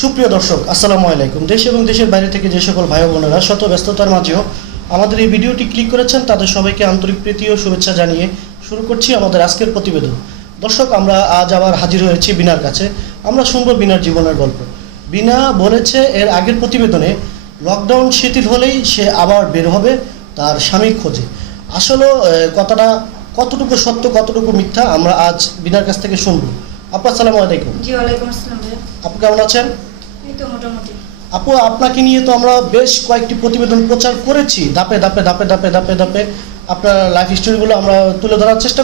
সুপ্রিয় দর্শক আসসালামু আলাইকুম। দেশ এবং দেশের বাইরে থেকে যে সকল ভাই বোনেরা শত ব্যস্ততার মাঝেও আমাদের এই ভিডিওটি ক্লিক করেছেন তাদের সবাইকে আন্তরিক প্রীতি ও শুভেচ্ছা জানিয়ে শুরু করছি আমাদের আজকের প্রতিবেদন। দর্শক, আমরা আজ আবার হাজির হয়েছি বিনার কাছে। আমরা শুনবো বিনার জীবনের গল্প। বিনা বলেছে এর আগের প্রতিবেদনে লকডাউন শিথিল হলেই সে আবার বের হবে তার স্বামীর খোঁজে। আসলে কথাটা কতটুকু সত্য কতটুকু মিথ্যা আমরা আজ বিনার কাছ থেকে শুনবো। আপু আসসালামু আলাইকুম। জি ওয়ালাইকুম আসসালাম ভাই। আপু কেমন আছেন? এই তো মোটামুটি। আপু, আপনাকে নিয়ে তো আমরা বেশ কয়েকটি প্রতিবেদন প্রচার করেছি, ধাপে ধাপে ধাপে ধাপে ধাপে ধাপে আপনার লাইফ স্টোরিগুলো আমরা তুলে ধরার চেষ্টা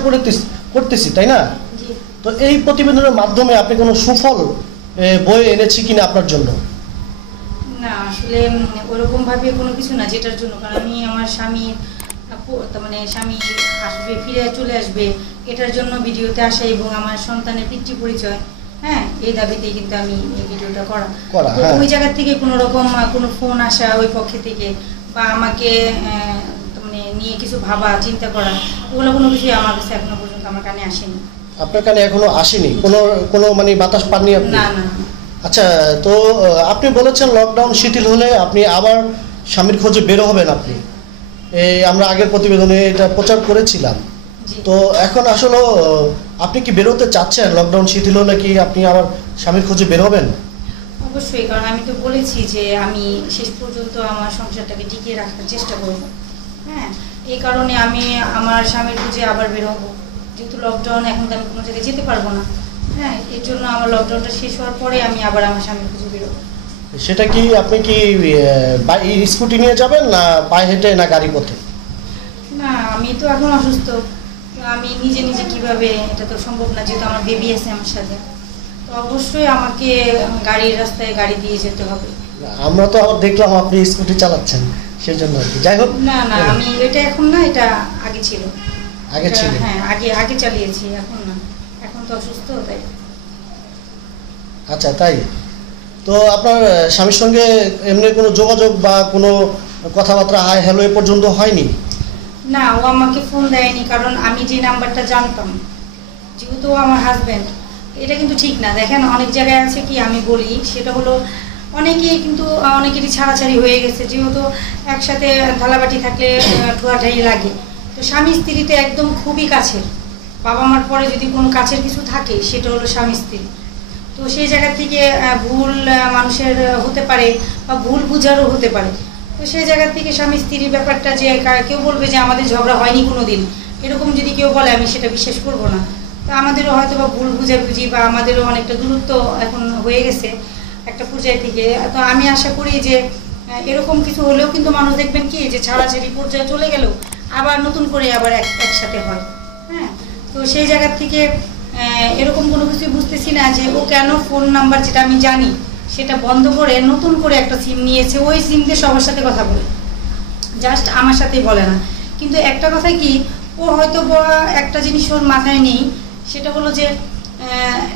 করতেছি, তাই না? জি। তো এই প্রতিবেদনের মাধ্যমে আপনি কোনো সুফল বয়ে এনেছি কিনা আপনার জন্য? না, আসলে ওরকম ভাবে কোনো কিছু না যেটার জন্য, কারণ আমি আমার স্বামী স্বামী আসবে, ফিরে চলে আসবে, এটার জন্য ভিডিওতে আসা এবং আমার সন্তানের পিতৃ পরিচয়, হ্যাঁ, এই দাবিতেই কিন্তু আমি এই ভিডিওটা করা। তো ওই জায়গা থেকে কোনো রকম কোনো ফোন আসা ওই পক্ষে থেকে বা আমাকে নিয়ে কিছু ভাবা চিন্তা করা, ওগুলো কোনো কিছুই আমার কাছে এখনো পর্যন্ত আমার কানে আসেনি। আপনার কানে এখনো আসেনি? কোনো মানে বাতাস পাননি আপনি? না না। আচ্ছা, তো আপনি বলেছেন লকডাউন শিথিল হলে আপনি আবার স্বামীর খোঁজে বের হবেন। আমরা আগের প্রতিবেদনে এটা প্রচার করেছিলাম। তো এখন আসলে আপনি কি বেরোতে চাচ্ছেন? লকডাউন শিথিল হলে কি আপনি আবার স্বামীর খোঁজে বের হবেন? অবশ্যই, কারণ আমি তো বলেছি যে আমি শেষ পর্যন্ত আমার সংসারটাকে টিকিয়ে রাখার চেষ্টা করব। হ্যাঁ, এই কারণে আমি আমার স্বামীর খোঁজে আবার বের হবো। যেহেতু লকডাউন, এখন তো আমি কোনো জায়গায় যেতে পারবো না। হ্যাঁ, এর জন্য আমার লকডাউনটা শেষ হওয়ার পরে আমি আবার আমার স্বামীর খোঁজে বেরোবো। সেটা কি আপনি কি স্কুটি নিয়ে যাবেন, না পায়ে হেঁটে, না গাড়ি পথে? না, আমি তো এখন অসুস্থ, আমি নিজে নিজে কিভাবে, এটা তো সম্ভব না, যেহেতু আমার বেবি আছে আমার সাথে। তো অবশ্যই আমাকে গাড়ির রাস্তায় গাড়ি দিয়ে যেতে হবে। আমরা তো আবার দেখলাম আপনি স্কুটি চালাচ্ছেন, সেই জন্য আর কি। যাই হোক, না না, আমি এটা এখন না, এটা আগে ছিল। আগে ছিল? হ্যাঁ, আগে চালিয়েছি, এখন না, এখন তো অসুস্থ তাই। আচ্ছা, তাই? তো আপনার স্বামীর সঙ্গে এমনি কোনো যোগাযোগ বা কোনো কথাবার্তা হাই হ্যালো এ পর্যন্ত হয়নি? না, ও আমাকে ফোন দেয়নি, কারণ আমি যে নাম্বারটা জানতাম, যেহেতু আমার হাজব্যান্ড, এটা কিন্তু ঠিক না। দেখেন, অনেক জায়গায় আছে কি, আমি বলি সেটা হলো, অনেকেরই ছাড়াছাড়ি হয়ে গেছে, যেহেতু একসাথে থালাবাটি থাকলে ঠুয়াঠাই লাগে। তো স্বামী স্ত্রী তো একদম খুবই কাছের, বাবা মার পরে যদি কোনো কাছের কিছু থাকে সেটা হলো স্বামী স্ত্রী। তো সেই জায়গা থেকে ভুল মানুষের হতে পারে বা ভুল বুঝারও হতে পারে। তো সেই জায়গা থেকে স্বামী স্ত্রীর ব্যাপারটা, যে কেউ বলবে যে আমাদের ঝগড়া হয়নি কোনো দিন, এরকম যদি কেউ বলে, আমি সেটা বিশ্বাস করব না। তো আমাদেরও হয়তো বা ভুল বুঝাবুঝি বা আমাদেরও অনেকটা দূরত্ব এখন হয়ে গেছে একটা পর্যায় থেকে। তো আমি আশা করি যে এরকম কিছু হলেও কিন্তু মানুষ দেখবেন কি, যে ছাড়াছাড়ি পর্যায়ে চলে গেলেও আবার নতুন করে আবার একসাথে হয়। হ্যাঁ, তো সেই জায়গা থেকে এরকম কোনো কিছু বুঝতেছি না যে ও কেন ফোন নাম্বার, যেটা আমি জানি সেটা বন্ধ করে নতুন করে একটা সিম নিয়েছে, ওই সিম দিয়ে সবার সাথে কথা বলে, জাস্ট আমার সাথেই বলে না। কিন্তু একটা কথা কি, ও হয়তো একটা জিনিস ওর মাথায় নেই, সেটা হলো যে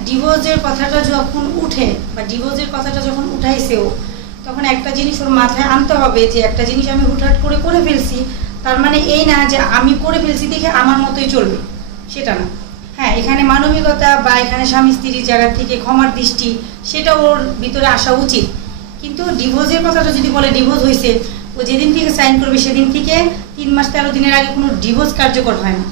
ডিভোর্সের কথাটা যখন উঠে বা ডিভোর্সের কথাটা যখন উঠাইছে ও, তখন একটা জিনিস ওর মাথায় আনতে হবে যে একটা জিনিস আমি হুটহাট করে ফেলছি, তার মানে এই না যে আমি করে ফেলছি দেখে আমার মতোই চলবে, সেটা না। হ্যাঁ, এখানে মানবিকতা বা এখানে স্বামী স্ত্রীর জায়গা থেকে ক্ষমার দৃষ্টি, সেটা ওর ভিতরে আসা উচিত। কিন্তু ডিভোর্সের কথাটা যদি বলে, ডিভোর্স হয়েছে, ও যেদিন থেকে সাইন করবে সেদিন থেকে 3 মাস 13 দিনের আগে কোনো ডিভোর্স কার্যকর হয় না,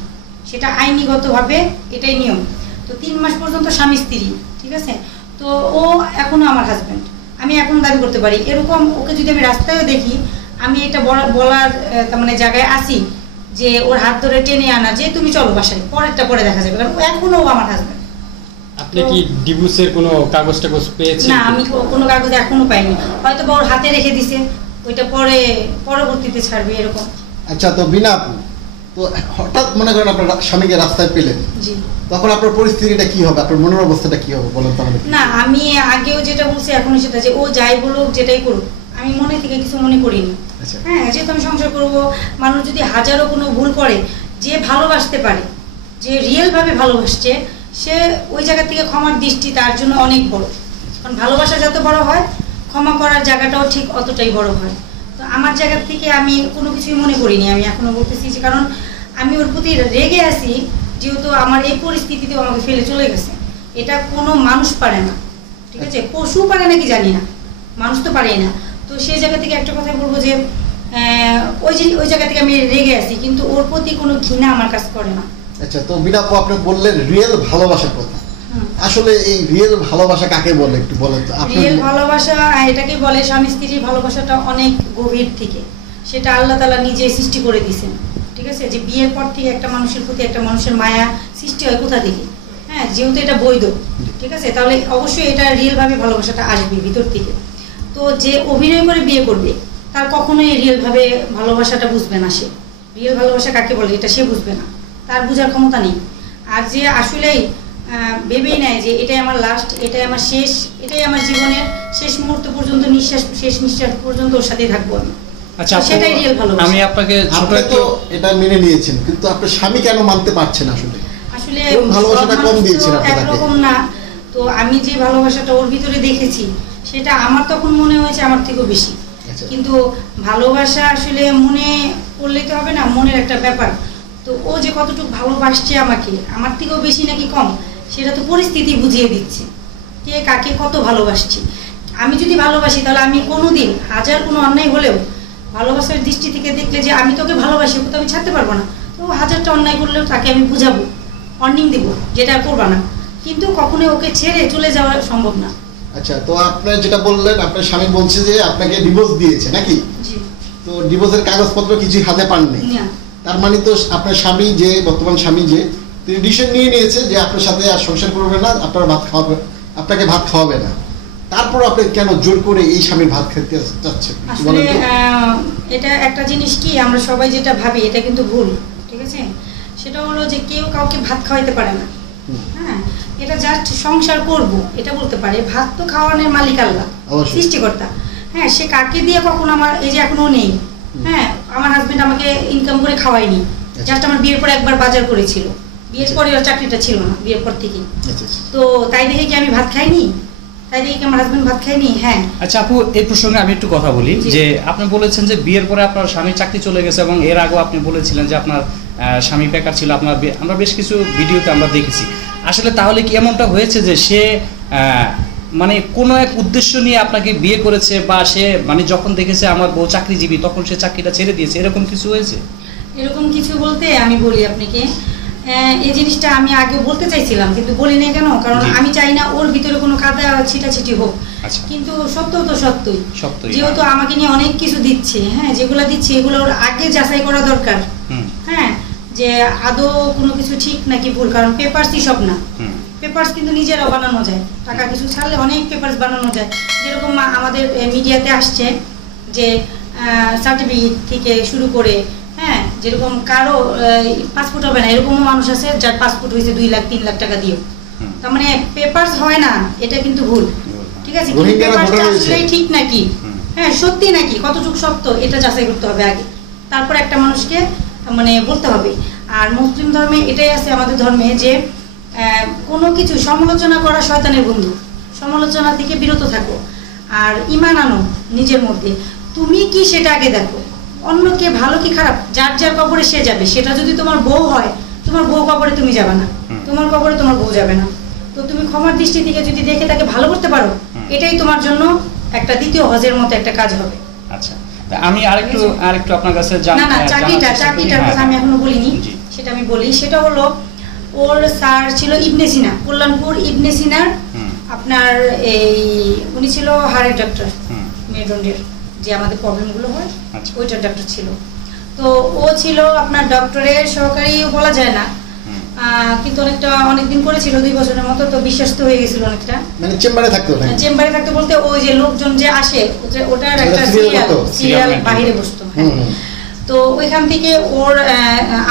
সেটা আইনিগতভাবে এটাই নিয়ম। তো 3 মাস পর্যন্ত স্বামী স্ত্রী, ঠিক আছে? তো ও এখনও আমার হাজব্যান্ড, আমি এখন দাবি করতে পারি। এরকম ওকে যদি আমি রাস্তায়ও দেখি, আমি এটা বলার জায়গায় আসি যে ওর হাত ধরে টেনে আনা, যে তুমি চলো বাসায়, পরেরটা পরে দেখা যাবে, কারণ এখনও আমার হাজব্যান্ড। আপনি কি ডিভোর্সের কোনো কাগজ পেয়েছেন? না, আমি কোনো কাগজ এখনো পাইনি, হয়তো ওর হাতে রেখে দিছে, ওইটা পরবর্তীতে ছাড়বে, এরকম। আচ্ছা, তো বিনা আপু, তো হঠাৎ মনে করেন আপনার স্বামীকে রাস্তায় পেলেন, জি, তখন আপনার পরিস্থিতিটা কি হবে, আপনার মনের অবস্থাটা কি হবে বলেন তো আমাদের। না, আমি আগেও যেটা বলছি এখনই সেটা, যে ও যাই বলুক যেটাই করুক, আমি মনে থেকে কিছু মনে করিনি। হ্যাঁ, যেহেতু আমি সংসার করবো, মানুষ যদি হাজারও কোনো ভুল করে, যে ভালোবাসতে পারে, যে রিয়েলভাবে ভালোবাসছে, সে ওই জায়গা থেকে ক্ষমার দৃষ্টি তার জন্য অনেক বড়। কারণ ভালোবাসা যত বড় হয়, ক্ষমা করার জায়গাটাও ঠিক অতটাই বড় হয়। তো আমার জায়গা থেকে আমি কোনো কিছুই মনে করিনি, আমি এখনও বলতেছি যে, কারণ আমি ওর প্রতি রেগে আছি, যেহেতু আমার এই পরিস্থিতিতেও আমাকে ফেলে চলে গেছে, এটা কোনো মানুষ পারে না। ঠিক ঠিক আছে, পশু পারে নাকি জানি না, মানুষ তো পারেই না। তো সেই জায়গা থেকে একটা কথা বলবো যে ওই জায়গা থেকে আমি রেগে আছি, কিন্তু ওর প্রতি কোনো ঘৃণা আমার কাজ করে না। আচ্ছা, তো বিনা আপু আপনি বললেন রিয়েল ভালোবাসার কথা, আসলে এই রিয়েল ভালোবাসা কাকে বলে একটু বলেন তো আপনি। রিয়েল ভালোবাসা এটাকে বলে স্বামী স্ত্রীর ভালোবাসাটা অনেক গভীর থেকে, সেটা আল্লাহ তাআলা নিজে সৃষ্টি করে দিয়েছেন। ঠিক আছে, যে বিয়ের পর থেকে একটা মানুষের প্রতি একটা মানুষের মায়া সৃষ্টি হয় কোথা থেকে? হ্যাঁ, যেহেতু এটা বৈধ, ঠিক আছে, তাহলে অবশ্যই এটা রিয়েল ভাবে ভালোবাসাটা আসবে ভিতর থেকে। তো যে অভিনয় করে বিয়ে করবে তার কখনোই রিয়েল ভাবে ভালোবাসাটা বুঝবে না। সে রিয়েল ভালোবাসা কাকে বলে এটা সে বুঝবে না, তার বোঝার ক্ষমতা নেই। আর যে আসলেই ভেবেই নেয় যে এটাই আমার লাস্ট, এটাই আমার শেষ, এটাই আমার জীবনের শেষ মুহূর্ত পর্যন্ত, শেষ নিঃশ্বাস পর্যন্ত ওর সাথেই থাকবো আমি। আচ্ছা, সেটাই রিয়েল ভালোবাসা। আমি আপনাকে ছোট আপনি একটু তো এটা মেনে নিয়েছেন, কিন্তু আপনার স্বামী কেন মানতে পারছেন? আসলে আসলে কোন ভালোবাসাটা কম দিয়েছেন আপনি তাকে? একরকম না। তো আমি যে ভালোবাসাটা ওর ভিতরে দেখেছি সেটা আমার তখন মনে হয়েছে আমার থেকেও বেশি। আচ্ছা। কিন্তু ভালোবাসা আসলে মনে করলেই তো হবে না, মনের একটা ব্যাপার। তো ও যে কতটুকু ভালোবাসছে আমাকে, আমার থেকেও বেশি নাকি কম, সেটা তো পরিস্থিতি বুঝিয়ে দিচ্ছে কে কাকে কত ভালোবাসছি। আমি যদি ভালোবাসি তাহলে আমি কোনোদিন হাজার কোনো অন্যায় হলেও ভালোবাসার দৃষ্টি থেকে দেখলে যে আমি তোকে ভালোবাসি, ওকে তো আমি ছাড়তে পারবো না। তো হাজারটা অন্যায় করলেও তাকে আমি বুঝাবো, ওয়ার্নিং দেবো যেটা আর করবা না, কিন্তু কখনোই ওকে ছেড়ে চলে যাওয়া সম্ভব না। আচ্ছা, তো আপনি যেটা বললেন আপনার স্বামী বলছে যে আপনাকে ডিভোর্স দিয়েছে নাকি? জি তো ডিভোর্সের কাগজপত্র কিছু হাতে পাননি, না। তার মানে তো আপনার স্বামী যে বর্তমান স্বামী যে তিনি ডিসিশন নিয়ে নিয়েছে যে আপনার সাথে আর সংসার করবে না, আপনার ভাত খাওয়াবে, আপনাকে ভাত খাওয়াবে না। তারপর আপনি কেন জোর করে এই স্বামীর ভাত খেতে চাচ্ছেন আসলে বলেন তো? এটা একটা জিনিস কি, আমরা সবাই যেটা ভাবি এটা কিন্তু ভুল। ঠিক আছে, সেটা হলো যে কেউ কাউকে ভাত খাওয়াইতে পারে না। হ্যাঁ, এটা জাস্ট সংসার করব এটা বলতে পারে। ভাত তো খাওয়ানোর মালিক আল্লাহ, অবশ্যই। সৃষ্টিকর্তা। হ্যাঁ, সে কাকে দিয়ে কখন আমার এই যে এখনো নেই। হ্যাঁ, আমার হাজবেন্ড আমাকে ইনকাম করে খাওয়ায়নি, জাস্ট আমার বিয়ের পর একবার বাজার করেছিল। বিয়ের পরে ওর চাকরিটা ছিল না, বিয়ের পর থেকেই। আচ্ছা, আচ্ছা। তো তাই দেখে কি আমি ভাত খাইনি? তাই দেখে কি আমার হাজবেন্ড ভাত খাইনি? হ্যাঁ। আচ্ছা আপু, এই প্রসঙ্গে আমি একটু কথা বলি। জি। যে আপনি বলেছেন যে বিয়ের পরে আপনার স্বামীর চাকরি চলে গেছে, এবং এর আগেও আপনি বলেছিলেন যে আপনার স্বামী বেকার ছিল। আপনার আমরা বেশ কিছু ভিডিওতে আমরা দেখেছি। আসলে তাহলে কি এমনটা হয়েছে যে সে মানে কোনো এক উদ্দেশ্য নিয়ে আপনাকে বিয়ে করেছে, বা সে মানে যখন দেখেছে আমার বউ চাকরিজীবী তখন সে চাকরিটা ছেড়ে দিয়েছে, এরকম কিছু হয়েছে? এরকম কিছু বলতে আমি বলি আপনাকে, এই জিনিসটা আমি আগে বলতে চাইছিলাম কিন্তু বলি নাই। কেন? কারণ জি। আমি চাই না ওর ভিতরে কোনো কাদা ছিটাছিটি হোক। আচ্ছা। কিন্তু সত্য তো সত্যই, সত্যই, যেহেতু আমাকে নিয়ে অনেক কিছু দিচ্ছে, হ্যাঁ, যেগুলো দিচ্ছে এগুলো ওর আগে যাচাই করা দরকার। হুম। হ্যাঁ, যে আদৌ কোনো কিছু ঠিক নাকি ভুল। কারণ পেপারসই সব না, হুম। পেপারস কিন্তু নিজেরাও বানানো যায়। টাকা কিছু ছাড়লে অনেক পেপারস বানানো যায়। যেরকম আমাদের মিডিয়াতে আসছে যে সার্টিফিকেট থেকে শুরু করে, হ্যাঁ, যেরকম কারো পাসপোর্ট হবে না, এরকমও মানুষ আছে যার পাসপোর্ট হয়েছে 2 লাখ 3 লাখ টাকা দিয়ে। তার মানে পেপারস হয় না, এটা কিন্তু ভুল। ঠিক আছে, কিন্তু রোহিঙ্গারা পেপারসটা ভোটার হয়েছে। আসলেই ঠিক নাকি, হ্যাঁ, সত্যি নাকি, কতটুকু সত্য এটা যাচাই করতে হবে আগে, তারপর একটা মানুষকে মানে বলতে হবে। আর মুসলিম ধর্মে এটাই আছে, আমাদের ধর্মে, যে কোনো কিছু সমালোচনা করা শয়তানের বন্ধু, সমালোচনা থেকে বিরত থাকো আর ঈমান আনো নিজের মধ্যে। তুমি কি সেটা আগে দেখো, অন্য কে ভালো কি খারাপ, যার যার কবরে সে যাবে। সেটা যদি তোমার বউ হয়, তোমার বউ কবরে তুমি যাবে না, তোমার কবরে তোমার বউ যাবে না। তো তুমি ক্ষমার দৃষ্টি থেকে যদি দেখে তাকে ভালো করতে পারো, এটাই তোমার জন্য একটা দ্বিতীয় হজের মতো একটা কাজ হবে। আচ্ছা, তা আমি আরেকটু আপনার কাছে না না, চাকরিটার কথা আমি এখনো বলিনি, জি। সেটা আমি বলি। সেটা হলো ওর স্যার ছিল ইবনে সিনা, কল্যাণপুর ইবনে সিনার আপনার এই উনি ছিল হাড়ের ডাক্তার, মেরুদণ্ডের যে আমাদের প্রবলেমগুলো হয়, আচ্ছা। ওইটার ডাক্তার ছিল। তো ও ছিল আপনার ডক্টরের সহকারী বলা যায় না, কিন্তু অনেকদিন করেছিল 2 বছরের মতো। তো বিশ্বাস্ত হয়ে গেছিল অনেকটা, মানে চেম্বারে থাকতো না? চেম্বারে থাকতে বলতে ওই যে লোকজন যে আসে ওটার একটা সিরিয়াল সিরিয়াল বাইরে বসতো। তো ওইখান থেকে ওর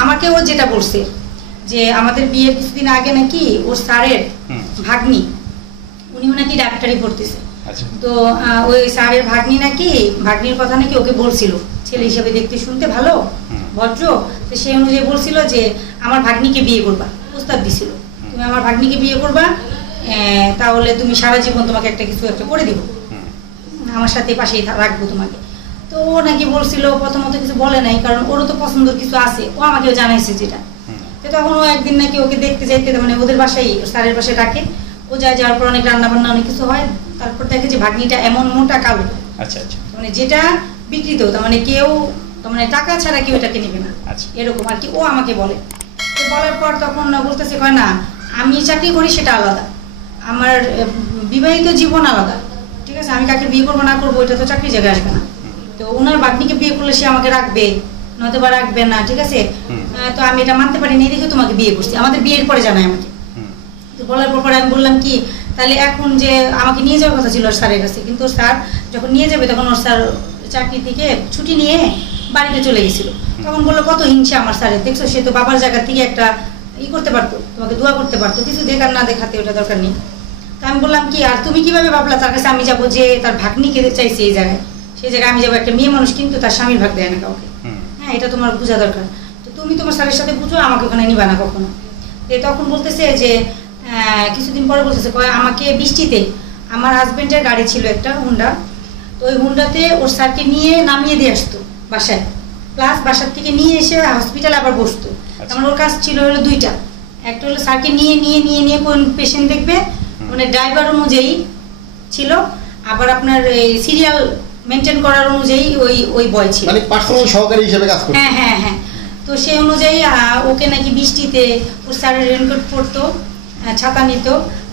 আমাকে ও যেটা বলছে যে আমাদের বিয়ের কিছুদিন আগে নাকি ওর স্যারের ভাগ্নি, উনিও নাকি ডাক্তারি পড়তেছে। তো ওই স্যারের ভাগ্নির কথা নাকি ওকে বলছিল, ছেলে হিসেবে দেখতে শুনতে ভালো, ভদ্র। তো সেই অনুযায়ী বলছিল যে আমার ভাগ্নিকে বিয়ে করবা, প্রস্তাব দিছিল, তুমি আমার ভাগ্নিকে বিয়ে করবা, তাহলে তুমি সারা জীবন তোমাকে একটা কিছু একটা করে দিব, আমার সাথে পাশেই রাখবো তোমাকে। তো ও নাকি বলছিল, প্রথমত কিছু বলে নাই, কারণ ওরও তো পছন্দের কিছু আছে, ও আমাকেও জানাইছে যেটা। তো তখন ও একদিন নাকি ওকে দেখতে যাইতে, মানে ওদের বাসায় স্যারের বাসায় ডাকে, ও যাওয়ার পর অনেক রান্না বান্না অনেক কিছু হয়, তারপর দেখে যে ভাগ্নিটা এমন মোটা কালো, আচ্ছা আচ্ছা মানে যেটা বিকৃত, তার মানে কেউ, তার মানে টাকা ছাড়া কেউ এটাকে নেবে না, আচ্ছা। এরকম আর কি ও আমাকে বলে। তো বলার পর তখন বলতেছে কয় না আমি চাকরি করি সেটা আলাদা, আমার বিবাহিত জীবন আলাদা, ঠিক আছে, আমি কাকে বিয়ে করবো না করবো এটা তো চাকরি জায়গায় আসবে না। তো ওনার ভাগ্নিকে বিয়ে করলে সে আমাকে রাখবে নয়তো বা রাখবে না, ঠিক আছে। তো আমি এটা মানতে পারি না, দেখে তোমাকে বিয়ে করছি, আমাদের বিয়ের পরে জানায় আমাকে। তো বলার পর আমি বললাম কি তাহলে এখন যে আমাকে নিয়ে যাওয়ার কথা ছিল ওর স্যারের কাছে, কিন্তু ওর স্যার যখন নিয়ে যাবে তখন ওর স্যার চাকরি থেকে ছুটি নিয়ে বাড়িতে চলে গেছিল। তখন বললো কত হিংসা আমার স্যারের, দেখছো সে তো বাবার জায়গা থেকে একটা করতে পারতো, তোমাকে দোয়া করতে পারতো, কিছু দেখার না দেখাতে ওটা দরকার নেই। তো আমি বললাম কি আর তুমি কিভাবে ভাবলা তার কাছে আমি যাবো, যে তার ভাগ্নিকে চাইছি এই জায়গায়, সেই জায়গায় আমি যাবো, একটা মেয়ে মানুষ কিন্তু তার স্বামীর ভাগ দেয় না কাউকে, হ্যাঁ এটা তোমার বোঝা দরকার। তো তুমি তোমার স্যারের সাথে বুঝো, আমাকে ওখানে নিবা না কখনো। তখন বলতেছে যে কিছুদিন পরে বলতেছে কয় আমাকে বৃষ্টিতে, আমার হাজবেন্ডের গাড়ি ছিল একটা হুন্ডা, তো ওই হুন্ডাতে ওর স্যারকে নিয়ে নামিয়ে দিয়ে আসতো বাসায়, প্লাস বাসার থেকে নিয়ে এসে হসপিটালে আবার বসতো। আমার ওর কাজ ছিল হলো দুইটা, একটা হলো স্যারকে নিয়ে নিয়ে নিয়ে নিয়ে কোন পেশেন্ট দেখবে, মানে ড্রাইভার অনুযায়ী ছিল, আবার আপনার এই সিরিয়াল মেনটেন করার অনুযায়ী ওই বয় ছিল, মানে পার্সোনাল সহকারী হিসেবে কাজ করতো। হ্যাঁ হ্যাঁ হ্যাঁ। তো সেই অনুযায়ী ওকে নাকি বৃষ্টিতে ওর স্যারের রেনকোট পরতো, ছাতা নিত,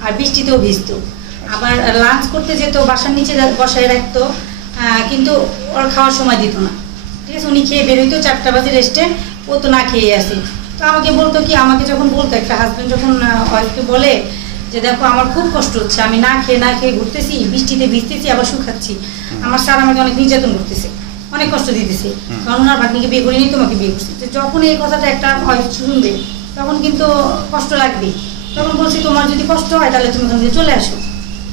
আর বৃষ্টিতেও ভিজতো, আবার লাঞ্চ করতে যেত বাসার নিচে বসায় রাখতো, কিন্তু ওর খাওয়ার সময় দিত না, ঠিক আছে, উনি খেয়ে বেরোইতো 4টা বাজে রেস্টে, ও তো না খেয়ে আসে। তো আমাকে বলতো কি, আমাকে যখন বলতো একটা হাজব্যান্ড যখন ওয়াইফকে বলে যে দেখো আমার খুব কষ্ট হচ্ছে, আমি না খেয়ে ঘুরতেছি, বৃষ্টিতে ভিজতেছি, আবার শুকাচ্ছি, আমার স্যার আমাকে অনেক নির্যাতন করতেছে, অনেক কষ্ট দিতেছে, কারণ ওনার ভাগ্নিকে বিয়ে করিনি তোমাকে বিয়ে করছি। যখন এই কথাটা একটা ওয়াইফ শুনবে তখন কিন্তু কষ্ট লাগবে। তখন বলছি তোমার যদি কষ্ট হয় তাহলে তুমি ওখান থেকে চলে আসো,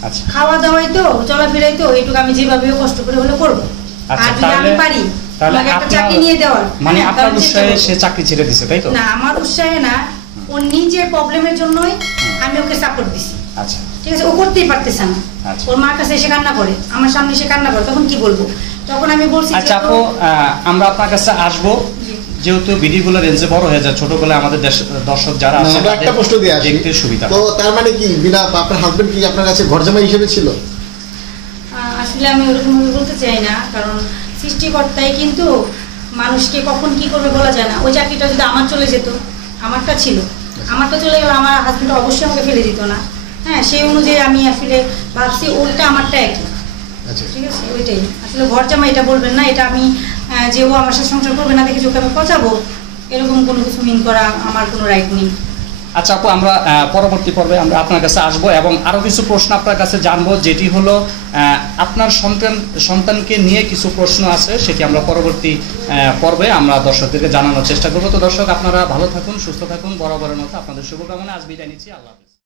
আচ্ছা খাওয়া দাওয়াই তো চলাফেরাই তো এইটুকু আমি যেভাবে কষ্ট করে হলে করবো, আচ্ছা, আর যদি আমি পারি তোমাকে একটা চাকরি নিয়ে দেওয়ার, মানে হ্যাঁ, আপনার তাহলে চেষ্টা উৎসাহে করবো। সে চাকরি ছেড়ে দিছে তাই তো? না আমার উৎসাহে না, ওর নিজের প্রবলেমের জন্যই আমি ওকে সাপোর্ট দিছি, আচ্ছা ঠিক আছে, ও করতেই পারতেছে না, আচ্ছা। ওর মার কাছে এসে কান্না করে, আমার সামনে এসে কান্না করে, তখন কি বলবো? তখন আমি বলছি আচ্ছা আপু, আমরা আপনার কাছে আসবো, যেহেতু ভিডিওগুলো রেঞ্জে বড় হয়ে যায়, ছোটগুলো আমাদের দর্শক যারা আছে আমরা একটা প্রশ্ন দিয়ে আসি, দেখতে সুবিধা। তো তার মানে কি বিনা আপনার হাজবেন্ড কি আপনার কাছে ঘরজামাই হিসেবে ছিল? আসলে আমি ওরকম ভাবে বলতে চাই না, কারণ সৃষ্টিকর্তাই কিন্তু মানুষকে কখন কি করবে বলা যায় না। ওই চাকরিটা যদি আমার চলে যেত, আমারটা ছিল, আমারটা চলে গেলে আমার হাজবেন্ড অবশ্যই আমাকে ফেলে দিত না, হ্যাঁ সেই অনুযায়ী আমি আসলে ভাবছি ওটা আমারটা একই, আচ্ছা ঠিক আছে, ওইটাই আসলে ঘর জামা এটা বলবেন না, এটা আমি যে ও আমার সাথে সংসার করবে না দেখে ওকে আমি পচাবো এরকম কোনো কিছু মিন করা আমার কোনো রাইট নেই। আচ্ছা আপু, আমরা পরবর্তী পর্বে আমরা আপনার কাছে আসবো এবং আরো কিছু প্রশ্ন আপনার কাছে জানবো, যেটি হলো আপনার সন্তানকে নিয়ে কিছু প্রশ্ন আছে, সেটি আমরা পরবর্তী পর্বে আমরা দর্শকদেরকে জানানোর চেষ্টা করবো। তো দর্শক আপনারা ভালো থাকুন, সুস্থ থাকুন, বরাবরের মতো আপনাদের শুভকামনা, আজ বিদায় নিচ্ছি, আল্লাহ হাফেজ।